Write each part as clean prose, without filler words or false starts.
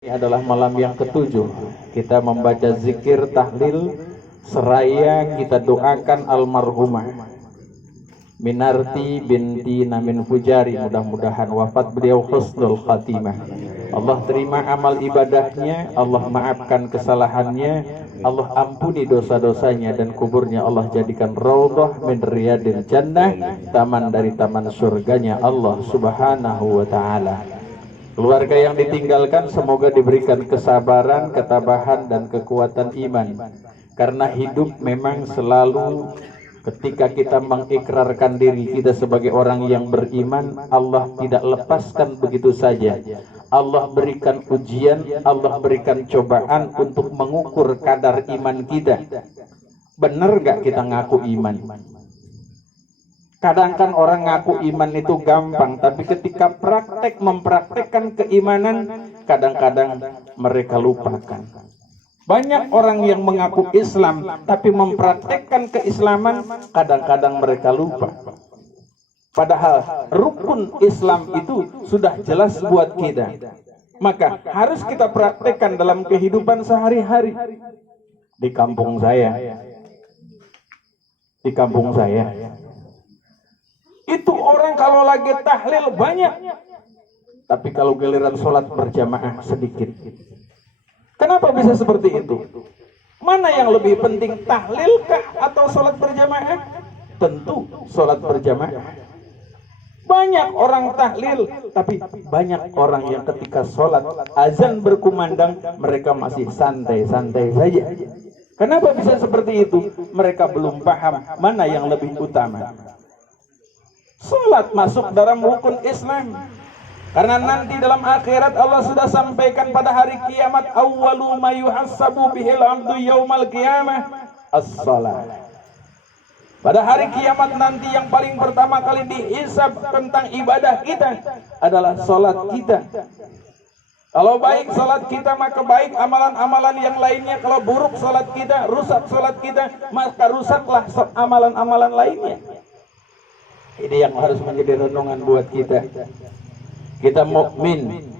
Ini adalah malam yang ketujuh. Kita membaca zikir tahlil seraya kita doakan almarhumah Minarti binti Namin Fujari. Mudah-mudahan wafat beliau husnul khatimah. Allah terima amal ibadahnya, Allah maafkan kesalahannya, Allah ampuni dosa-dosanya, dan kuburnya Allah jadikan raudhah min riyadil jannah, taman dari taman surganya Allah subhanahu wa ta'ala. Keluarga yang ditinggalkan semoga diberikan kesabaran, ketabahan, dan kekuatan iman. Karena hidup memang selalu ketika kita mengikrarkan diri kita sebagai orang yang beriman, Allah tidak lepaskan begitu saja. Allah berikan ujian, Allah berikan cobaan untuk mengukur kadar iman kita. Benar gak kita ngaku iman? Kadang kan orang ngaku iman itu gampang, tapi ketika mempraktekkan keimanan, kadang-kadang mereka lupakan. Banyak orang yang mengaku Islam, tapi mempraktekkan keislaman, kadang-kadang mereka lupa. Padahal rukun Islam itu sudah jelas buat kita. Maka harus kita praktekkan dalam kehidupan sehari-hari. Di kampung saya, itu orang kalau lagi tahlil banyak, tapi kalau giliran sholat berjamaah sedikit. Kenapa bisa seperti itu? Mana yang lebih penting, tahlilkah atau sholat berjamaah? Tentu sholat berjamaah. Banyak orang tahlil, tapi banyak orang yang ketika sholat azan berkumandang mereka masih santai-santai saja. Kenapa bisa seperti itu? Mereka belum paham mana yang lebih utama. Salat masuk dalam rukun Islam. Karena nanti dalam akhirat Allah sudah sampaikan pada hari kiamat, awwalu ma yuhassabu bihil abdu yaumal qiyamah as-salat. Pada hari kiamat nanti yang paling pertama kali dihisab tentang ibadah kita adalah salat kita. Kalau baik salat kita maka baik amalan-amalan yang lainnya. Kalau buruk salat kita, rusak salat kita, maka rusaklah amalan-amalan lainnya. Ini yang harus menjadi renungan buat kita. Kita mukmin,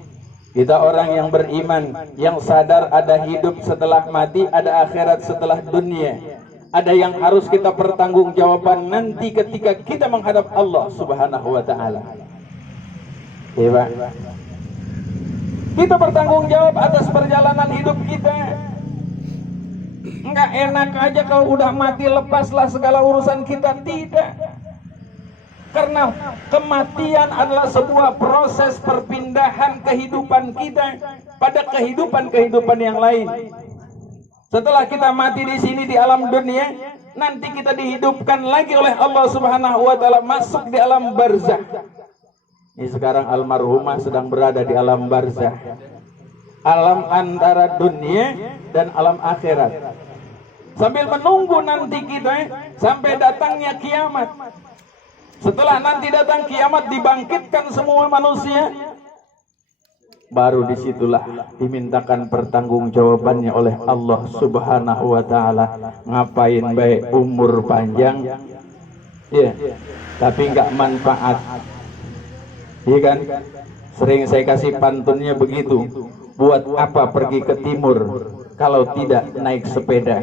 kita orang yang beriman, yang sadar ada hidup setelah mati, ada akhirat setelah dunia. Ada yang harus kita pertanggungjawaban nanti ketika kita menghadap Allah subhanahu wa ta'ala. Iya, kita bertanggung jawab atas perjalanan hidup kita. Enggak enak aja kalau udah mati lepaslah segala urusan kita. Tidak. Karena kematian adalah sebuah proses perpindahan kehidupan kita pada kehidupan yang lain. Setelah kita mati di sini di alam dunia, nanti kita dihidupkan lagi oleh Allah Subhanahu wa taala, masuk di alam barzakh. Ini sekarang almarhumah sedang berada di alam barzakh. Alam antara dunia dan alam akhirat. Sambil menunggu nanti kita sampai datangnya kiamat. Setelah nanti datang kiamat, dibangkitkan semua manusia, baru disitulah dimintakan pertanggungjawabannya oleh Allah subhanahu wa ta'ala. Ngapain baik umur panjang, ya, tapi nggak manfaat. Iya kan? Sering saya kasih pantunnya begitu. Buat apa pergi ke timur kalau tidak naik sepeda?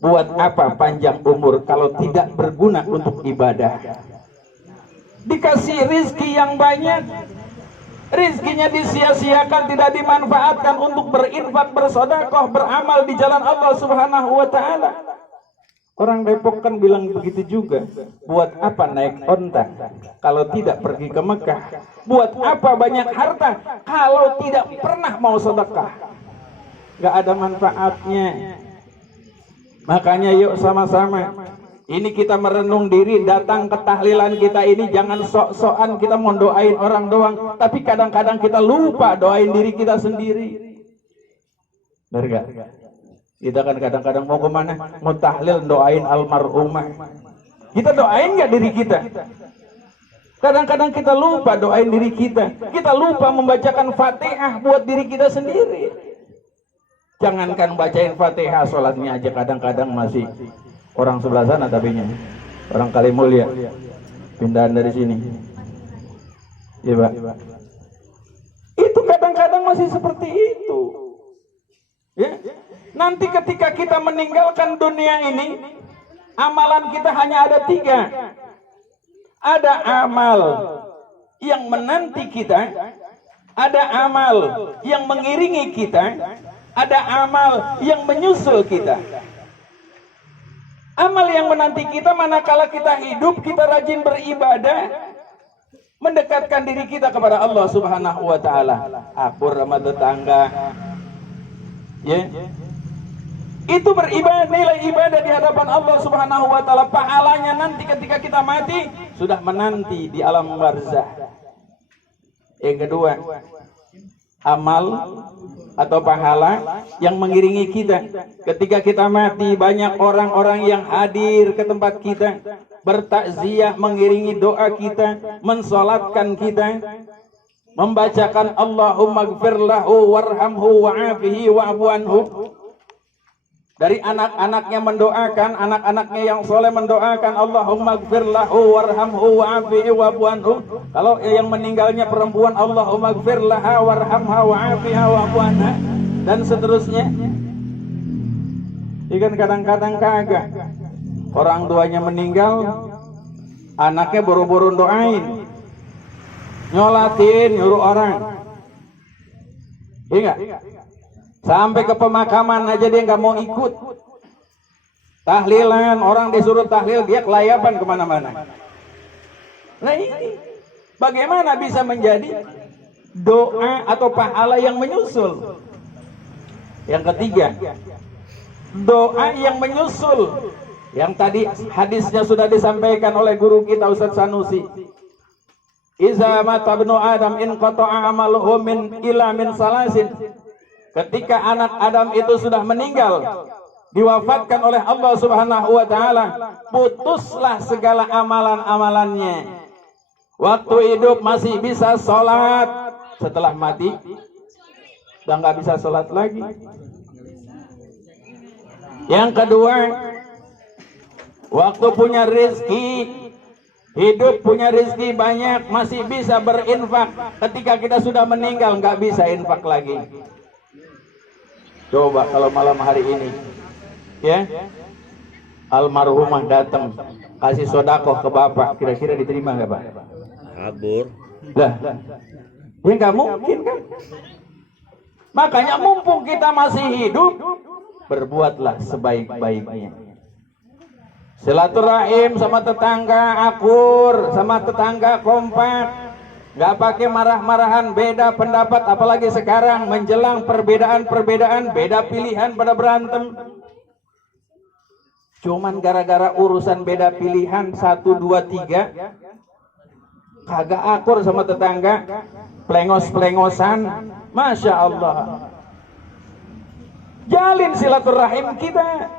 Buat apa panjang umur kalau tidak berguna untuk ibadah? Dikasih rizki yang banyak, rizkinya disia-siakan, tidak dimanfaatkan untuk berinfak, bersedekah, beramal di jalan Allah subhanahu wa ta'ala. Orang Depok kan bilang begitu juga. Buat apa naik onta kalau tidak pergi ke Mekah? Buat apa banyak harta kalau tidak pernah mau sedekah? Gak ada manfaatnya. Makanya yuk sama-sama ini kita merenung diri, datang ke tahlilan kita ini jangan sok-sokan kita mau doain orang doang, tapi kadang-kadang kita lupa doain diri kita sendiri. Benar gak? Kita kan kadang-kadang mau kemana? Mau tahlil doain almarhumah. Kita doain gak diri kita? Kadang-kadang kita lupa doain diri kita. Kita lupa membacakan Fatihah buat diri kita sendiri. Jangankan bacain Fatihah, sholatnya aja kadang-kadang masih orang sebelah sana, tapinya orang Kalimulia pindahan dari sini. Iya, Pak. Itu kadang-kadang kadang masih seperti itu. Ya. Nanti ketika kita meninggalkan dunia ini, amalan kita hanya ada 3. Ada amal yang menanti kita, ada amal yang mengiringi kita, ada amal yang menyusul kita. Amal yang menanti kita manakala kita hidup, kita rajin beribadah, mendekatkan diri kita kepada Allah Subhanahu wa taala. Akur sama tetangga. Ya. Itu beribadah, nilai ibadah di hadapan Allah Subhanahu wa taala. Pahalanya nanti ketika kita mati sudah menanti di alam barzah. Yang kedua, amal atau pahala yang mengiringi kita. Ketika kita mati, banyak orang-orang yang hadir ke tempat kita, bertakziah, mengiringi doa kita, mensolatkan kita, membacakan Allahumma gfir lahu warhamhu wa'afihi wa'fu anhu. Dari anak-anaknya mendoakan, anak-anaknya yang soleh mendoakan Allahumma gfir lahu warhamhu wa'afihi wa'fu anhu. Kalau yang meninggalnya perempuan, Allahumma gfir laha warhamha wa'afiha wa'fu anha, dan seterusnya. Ikan kadang-kadang kagak, orang tuanya meninggal, anaknya buru-buru doain, nyolatin, nyuruh orang. Iya enggak? Sampai ke pemakaman aja dia nggak mau ikut. Tahlilan, orang disuruh tahlil, dia kelayapan kemana-mana. Nah ini bagaimana bisa menjadi doa atau pahala yang menyusul? Yang ketiga, doa yang menyusul. Yang tadi hadisnya sudah disampaikan oleh guru kita Ustaz Sanusi. Iza mata ibnu Adam in qata'a amaluhu min ila min salasin. Ketika anak Adam itu sudah meninggal, diwafatkan oleh Allah Subhanahu wa taala, putuslah segala amalan-amalannya. Waktu hidup masih bisa sholat, setelah mati udah nggak bisa sholat lagi. Yang kedua, waktu punya rezeki, hidup punya rezeki banyak, masih bisa berinfak. Ketika kita sudah meninggal nggak bisa infak lagi. Coba kalau malam hari ini, ya, almarhumah datang kasih sodakoh ke bapak, kira-kira diterima nggak pak? Kabur. Lah, ya nggak mungkin kan? Makanya mumpung kita masih hidup, berbuatlah sebaik-baiknya. Silaturahim sama tetangga akur, sama tetangga kompak. Gak pakai marah-marahan, beda pendapat, apalagi sekarang menjelang perbedaan-perbedaan, beda pilihan pada berantem. Cuman gara-gara urusan beda pilihan 1, 2, 3, kagak akur sama tetangga, plengos-plengosan, Masya Allah. Jalin silaturahim kita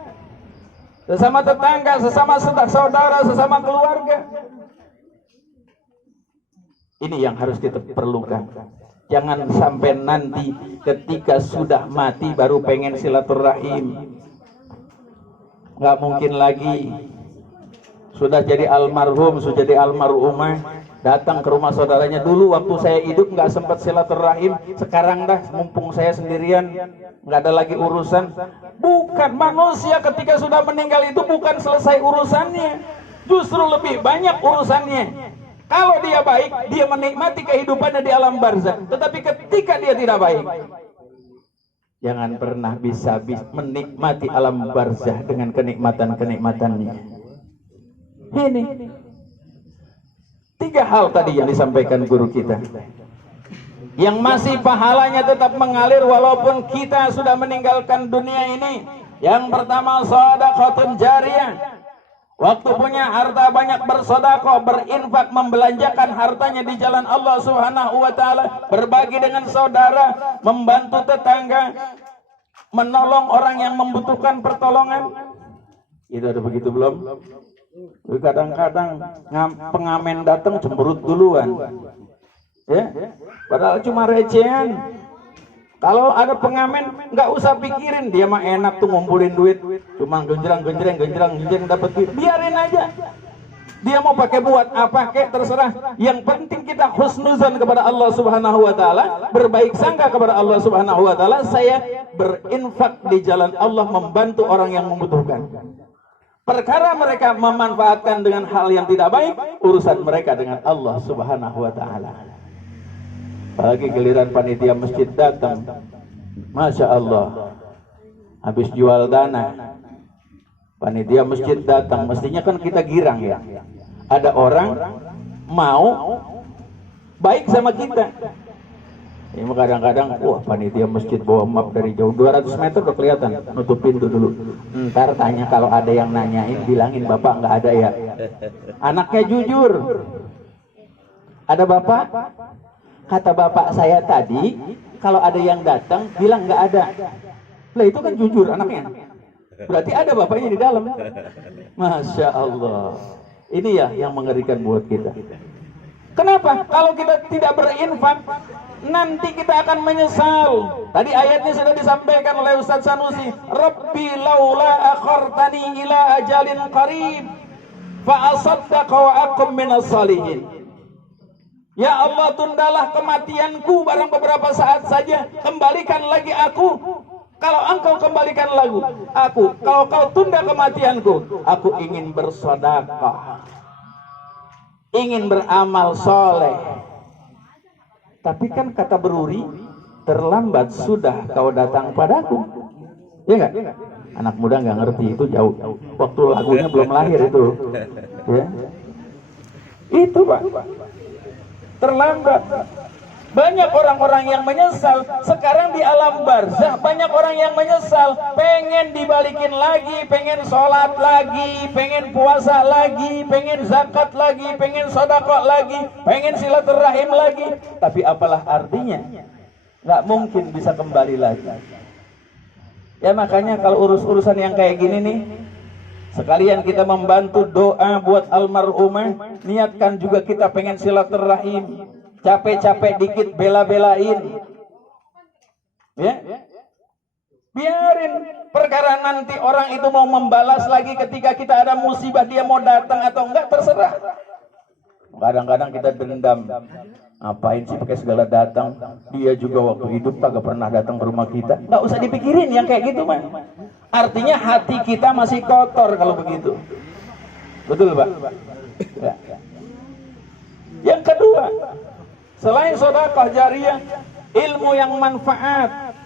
sesama tetangga, sesama saudara, sesama keluarga. Ini yang harus kita perlukan. Jangan sampai nanti ketika sudah mati baru pengen silaturahim. Nggak mungkin lagi. Sudah jadi almarhum, sudah jadi almarhumah, datang ke rumah saudaranya. Dulu waktu saya hidup nggak sempat silaturahim, sekarang dah mumpung saya sendirian, nggak ada lagi urusan. Bukan, manusia ketika sudah meninggal itu bukan selesai urusannya, justru lebih banyak urusannya. Kalau dia baik, dia menikmati kehidupannya di alam barzakh. Tetapi ketika dia tidak baik, jangan pernah bisa menikmati alam barzakh dengan kenikmatan-kenikmatannya. Ini 3 hal tadi yang disampaikan guru kita, yang masih pahalanya tetap mengalir walaupun kita sudah meninggalkan dunia ini. Yang pertama, shadaqatun jariyah. Waktu punya harta banyak bersedekah, berinfak, membelanjakan hartanya di jalan Allah Subhanahu wa taala, berbagi dengan saudara, membantu tetangga, menolong orang yang membutuhkan pertolongan. Itu ada begitu belum? Kadang-kadang pengamen datang cemberut duluan. Ya, padahal cuma recehan. Kalau ada pengamen nggak usah pikirin, dia mah enak tuh ngumpulin duit, cuma genjreng dapat duit, biarin aja. Dia mau pakai buat apa kek terserah. Yang penting kita husnuzan kepada Allah Subhanahu wa taala, berbaik sangka kepada Allah Subhanahu wa taala. Saya berinfak di jalan Allah, membantu orang yang membutuhkan. Perkara mereka memanfaatkan dengan hal yang tidak baik, urusan mereka dengan Allah Subhanahu wa taala. Apalagi giliran panitia masjid datang, Masya Allah, habis jual dana, panitia masjid datang, mestinya kan kita girang ya. Ada orang mau baik sama kita. Ini kadang-kadang, wah panitia masjid bawa map dari jauh 200 meter udah kelihatan, nutup pintu dulu. Ntar tanya kalau ada yang nanyain, bilangin bapak nggak ada ya. Anaknya jujur. Ada bapak, kata bapak saya tadi, kalau ada yang datang bilang nggak ada. Lah itu kan jujur anaknya. Berarti ada bapaknya di dalam. Masya Allah. Ini ya yang mengerikan buat kita. Kenapa? Kalau kita tidak berinfak, nanti kita akan menyesal. Tadi ayatnya sudah disampaikan oleh Ustaz Sanusi. Rabbi laula akhartani ila ajalin qarib fa asaddaqa wa akum minas salihin. Ya Allah, tundalah kematianku barang beberapa saat saja, kembalikan lagi aku. Kalau engkau kembalikan lagu aku, kalau kau tunda kematianku, aku ingin bersedekah, ingin beramal soleh. Tapi kan kata beruri, terlambat sudah kau datang padaku. Ya enggak? Anak muda nggak ngerti, itu jauh. Waktu lagunya belum lahir itu. Ya. Itu Pak. Terlambat. Banyak orang-orang yang menyesal sekarang di alam barzah. Banyak orang yang menyesal, pengen dibalikin lagi, pengen sholat lagi, pengen puasa lagi, pengen zakat lagi, pengen sedekah lagi, pengen silaturahim lagi. Tapi apalah artinya? Nggak mungkin bisa kembali lagi. Ya makanya kalau urusan yang kayak gini nih, sekalian kita membantu doa buat almarhumah, niatkan juga kita pengen silaturahim. Capek-capek dikit bela-belain, ya, biarin. Perkara nanti orang itu mau membalas lagi ketika kita ada musibah, dia mau datang atau enggak terserah. Kadang-kadang kita dendam, ngapain sih pakai segala datang, dia juga waktu hidup kagak pernah datang ke rumah kita. Nggak usah dipikirin yang kayak gitu mah. Artinya hati kita masih kotor kalau begitu. Betul Pak? Ya. Yang kedua, selain sedekah jariyah, ilmu yang manfaat.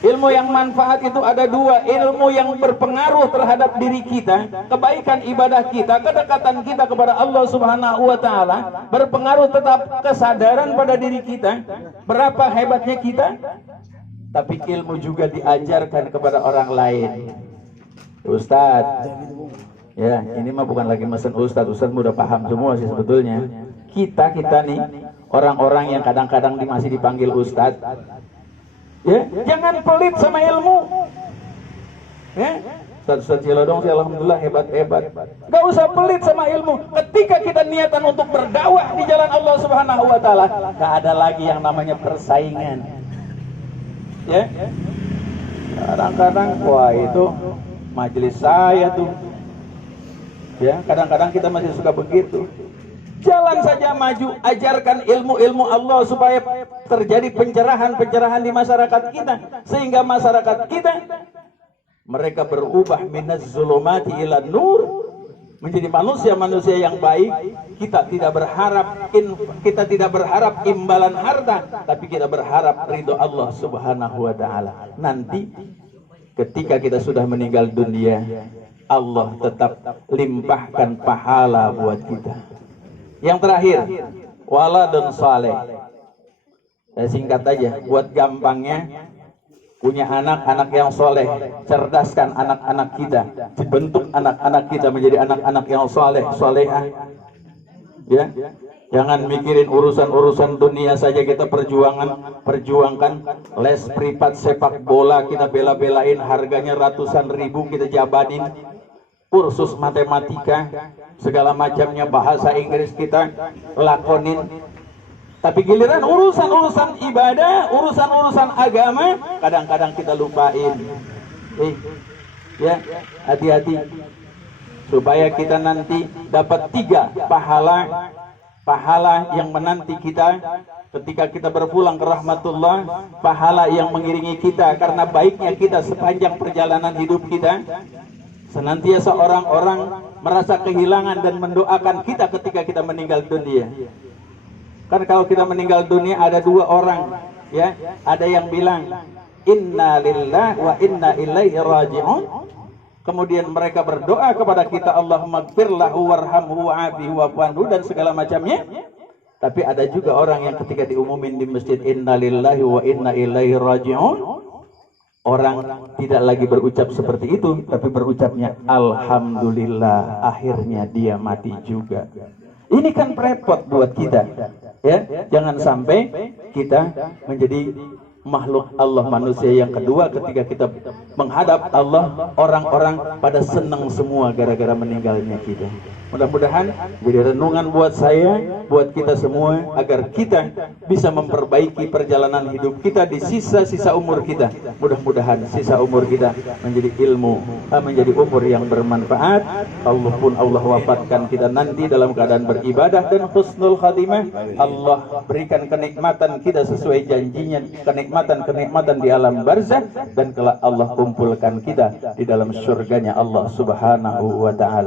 Ilmu yang manfaat itu ada dua. Ilmu yang berpengaruh terhadap diri kita, kebaikan ibadah kita, kedekatan kita kepada Allah Subhanahu wa taala, berpengaruh tetap kesadaran pada diri kita, berapa hebatnya kita. Tapi ilmu juga diajarkan kepada orang lain. Ustadz, ya ini mah bukan lagi mesen Ustadz, Ustadz udah paham semua sih sebetulnya. Kita nih orang-orang yang kadang-kadang masih dipanggil Ustadz, ya jangan pelit sama ilmu. Ya, Ustadz Cilodong sih alhamdulillah hebat-hebat. Gak usah pelit sama ilmu. Ketika kita niatan untuk berdakwah di jalan Allah Subhanahu wa taala, gak ada lagi yang namanya persaingan. Ya, kadang-kadang wah itu majelis saya tuh. Ya, kadang-kadang kita masih suka begitu. Jalan saja maju, ajarkan ilmu-ilmu Allah supaya terjadi pencerahan-pencerahan di masyarakat kita, sehingga masyarakat kita mereka berubah minaz zulumati ila nur, menjadi manusia-manusia yang baik. Kita tidak berharap imbalan harta, tapi kita berharap ridho Allah Subhanahu wa taala. Nanti ketika kita sudah meninggal dunia, Allah tetap limpahkan pahala buat kita. Yang terakhir, waladun saleh. Saya singkat aja, buat gampangnya, punya anak-anak yang soleh, cerdaskan anak-anak kita, dibentuk anak-anak kita menjadi anak-anak yang soleh, solehah. Ya, jangan mikirin urusan-urusan dunia saja kita perjuangkan. Les privat sepak bola kita bela-belain, harganya ratusan ribu kita jabanin. Kursus matematika, segala macamnya, bahasa Inggris kita lakonin. Tapi giliran urusan-urusan ibadah, urusan-urusan agama, kadang-kadang kita lupain. Ya, hati-hati. supaya kita nanti dapat 3 pahala yang menanti kita ketika kita berpulang ke rahmatullah, pahala yang mengiringi kita karena baiknya kita sepanjang perjalanan hidup kita. Senantiasa orang-orang merasa kehilangan dan mendoakan kita ketika kita meninggal dunia. Kan kalau kita meninggal dunia ada 2 orang, ya, ada yang bilang inna lillahi wa inna ilaihi raji'un. Kemudian mereka berdoa kepada kita, Allahumma gfir lahu warhamhu wa'afihi wa'fu anhu dan segala macamnya. Tapi ada juga orang yang ketika diumumin di masjid inna lillahi wa inna ilaihi raji'un, orang tidak lagi berucap seperti itu, tapi berucapnya alhamdulillah, akhirnya dia mati juga. Ini kan repot buat kita, ya. Jangan sampai kita menjadi makhluk Allah manusia yang kedua ketika kita menghadap Allah, orang-orang pada senang semua gara-gara meninggalnya kita. Mudah-mudahan jadi renungan buat saya, buat kita semua, agar kita bisa memperbaiki perjalanan hidup kita di sisa-sisa umur kita. Mudah-mudahan sisa umur kita menjadi ilmu, menjadi umur yang bermanfaat. Allah wafatkan kita nanti dalam keadaan beribadah dan husnul khatimah. Allah berikan kenikmatan kita sesuai janjinya, kenikmatan di alam barzah, dan kelak Allah kumpulkan kita di dalam surganya Allah Subhanahu wa ta'ala.